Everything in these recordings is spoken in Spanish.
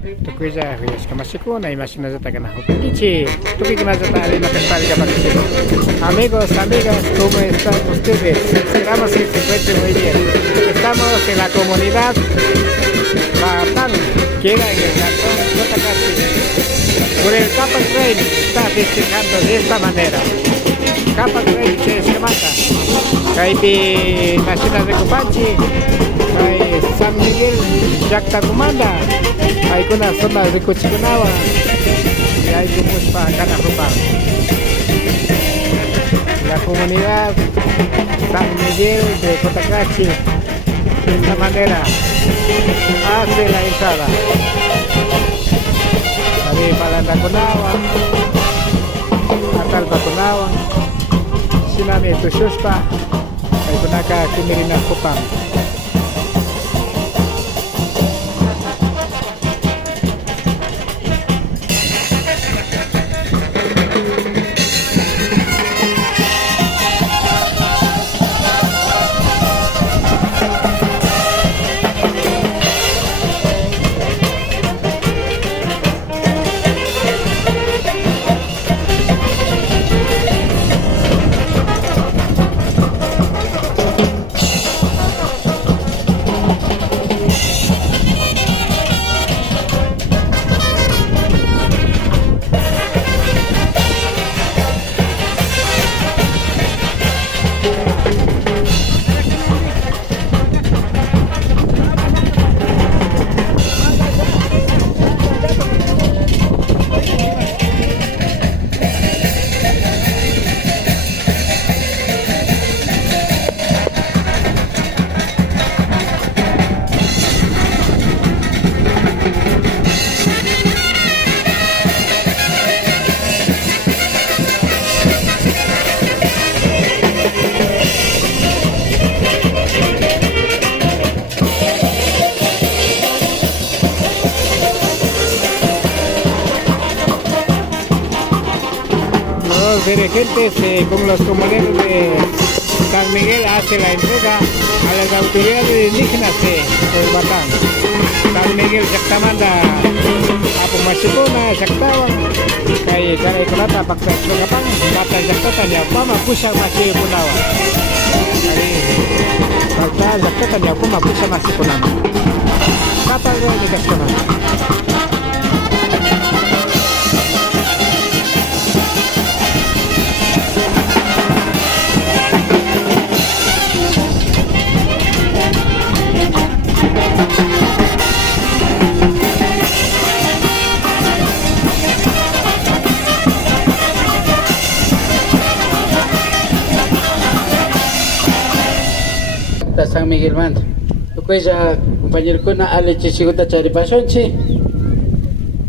Tukuya Huyaskamasiko, Imaginazata Kanahokichi, Tukikanazata Alima Castalga Parisino. Amigos, amigas, ¿cómo están ustedes? Esperamos que se encuentren muy bien. Estamos en la comunidad Batán, que era en el cantón Cotacachi. Por el Capac Trail está festejando de esta manera. Capac Trail se escamata. Caipi Nacional de Copanchi, hay San Miguel, Yactacumanda, hay una zona de Cochicanaba y hay Cumuspa, Canarupa. La comunidad San Miguel de Cotacachi de esta manera hace la entrada. Ahí Palanda Conagua, Atalpa Conagua, Sinami Tushuspa, hay Conaka Kimirina Kupang. Los dirigentes con los comuneros de San Miguel hace la entrega a las autoridades indígenas de Batán. San Miguel Yactamanda Apumachicuna, Yactawan, Kay Karaikulata, Pakachungapang, Bata Yactatan, Yapama, Pusha Machipunawa. Bata Yactatan, Yapama, Pusha Machipunama. Kapal de Gastonama. San Miguel Manda. Tukuya compañero kuna ale chisiguta charipasonchi.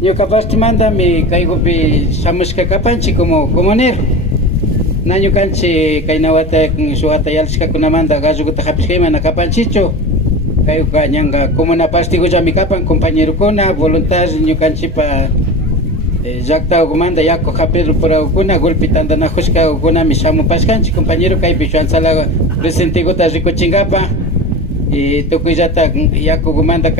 Yo capaz te manda mi caigo pi samuska kapanchi como comunero. Naño canchi kainawata suata yalska kuna manda gazuguta hapiskema na kapanchicho. Caigo kanyanga como na pastigo ya mi kapan compañero kuna voluntarios nyo canchi pa Jacta Ogumanda Yako Japel por alguna golpe tanda na Josca Oguna Misamu Pascanchi, compañero Caipichuan Sala, presente Gota Rico Chingapa, y Tokuyata Yako Ogumanda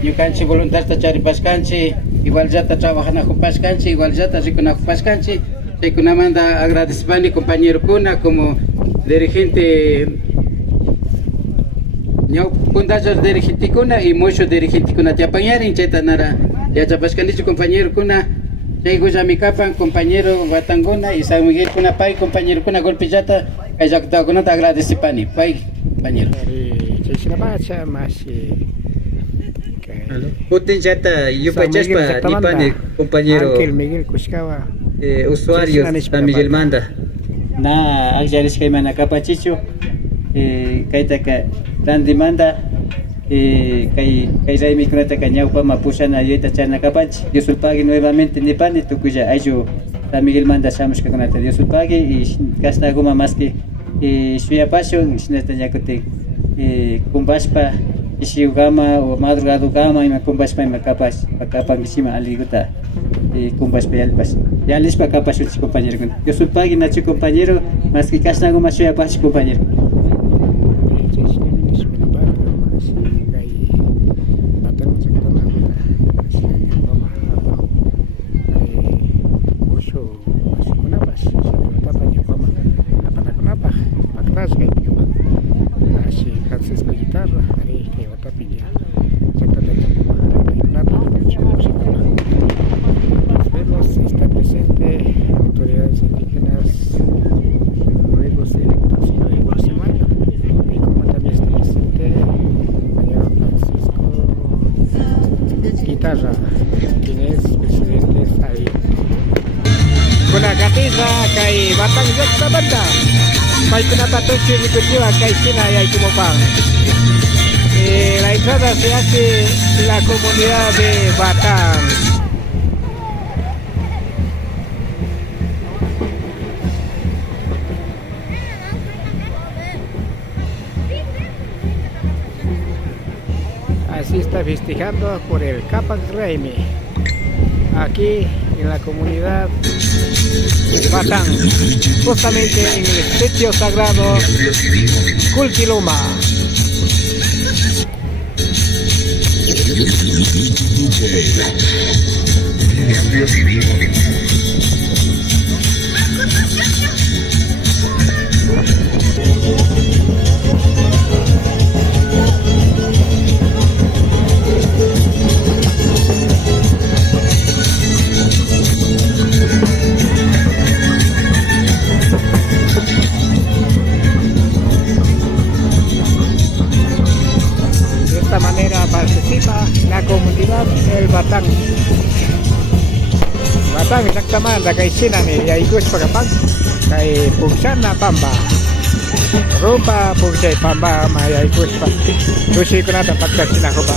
Yukanchi Voluntarista Chari Pascanchi, igual Jata trabajando con Pascanchi, igual Jata Rico na Pascanchi, Tekunamanda agradecimiento compañero Kuna como dirigente. Nyau Kundajar dirigente Kuna y mucho dirigente Kuna te apañaron Chetanara. Ya chapascandicho compañero kuna, Chaygo Yamikapan, compañero Batangona y San Miguel kuna pai, compañero kuna golpillata, Kayakta kuna te agradece pani, pai, compañero. Chishinabacha, Mashi. Putin Jata, Yupachaspa, Nipani, compañero. Ángel Miguel Cuscaba. Usuarios, San Miguel Manda. Na, Agjaris Kaimana Capachicho, Kaitaka, Randy Manda. Kay Raimi Kunata Cañaupa Mapusana Yeta Chana Capanchi, Dios pague nuevamente Nipani, Tucuya Ayo, San Miguel Manda Shamos Kakunata, Dios pague y Casna Guma más que Suya Passion, Shineta Yakote, Kumbaspa, Ishiugama o Madrugado Gama y Makumbaspa y Macapas, Macapangishima Aliguta, Kumbaspa y Alpas. Ya les para capas su compañero. Dios pague Nacho compañero, más que Casna Guma Suya Passion compañero. guitarra. ¿Quién es? Presidentes ahí. Con la gatisa, kay batang yak banda. May pinapatuchi ni Kutiwa, kay China y Kumopang. La entrada se hace en la comunidad de Batang. Así está festejando por el Capac Raimi, aquí en la comunidad de Batang, justamente en el sitio sagrado Kulkiluma. De esta manera participa la comunidad del Batang. Batang exactamente kay China ni Yaikus Pagapang kay Pugsana Pamba. Rupa Pugsay Pamba Mayaikus pa. Tusi ko na tapagka China ko pa.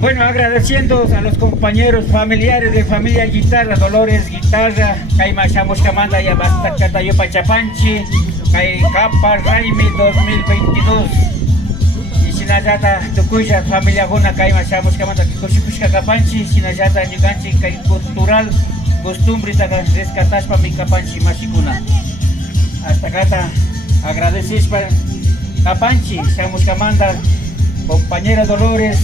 Bueno, agradeciendo a los compañeros familiares de Familia Guitarra, Dolores Guitarra, Kay Machamos Camanda y Abasta Catayo Pachapanchi, Kay Capa Raimi 2022. Y Sinayata Tucuya, Familia Guna, Kay Machamos Camanda, Kikushikushka Capanchi, Sinayata Ñuganchi, Kay Cultural, Costumbre, Rescatas para mi Capanchi Machicuna. Hasta acá agradecís para Capanchi, Chamos Camanda, compañera Dolores.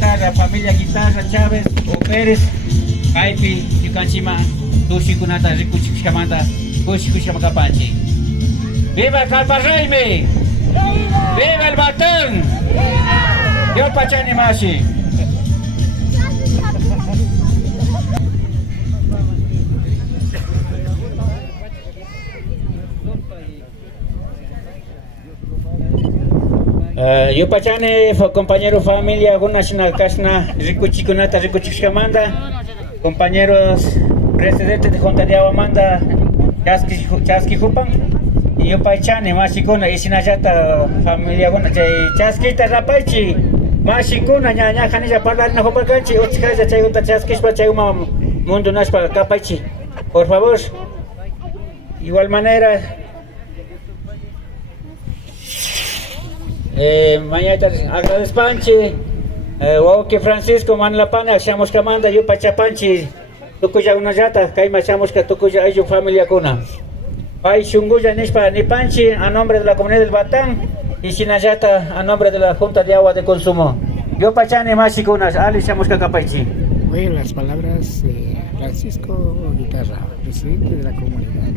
La familia Guitarra Chávez o Pérez, Caipi, Yucanchima, Tushikunata, Rikuchikamanda, Kushikushamacapanchi. ¡Viva el Calparraime! ¡Viva el Batán! ¡Yo Pachani Mashi! Yo Pachane, compañero familia, Nacional Kasna, Rikuchikunata, Rikuchikamanda, compañeros presidentes de Junta de Aguamanda, Chaski Jupan, y yo Pachane, Machicuna, y Sinayata, familia Chaskita Rapaichi, Machicuna, Ñaña, Janilla, Parlarina, Hopacanchi, Otskaja, Chayuta, Chaskispa, Chayuma, Mundo Nashpa, Capaichi, por favor, igual manera. Mañana agradezpanchi, Wauke Francisco Manlapana, Chamos Camanda, yo Pachapanchi, Tucuya una yata, Caima Chamos que Tucuya ello familia Cuna. Pai Shunguya Nispa Nipanchi, a nombre de la comunidad del Batán, y Sinayata, a nombre de la Junta de Agua de Consumo. Yo Pachane Machikunas, Ali Chamos Capaichi. Bueno, las palabras de Francisco Guitarra, presidente de la comunidad.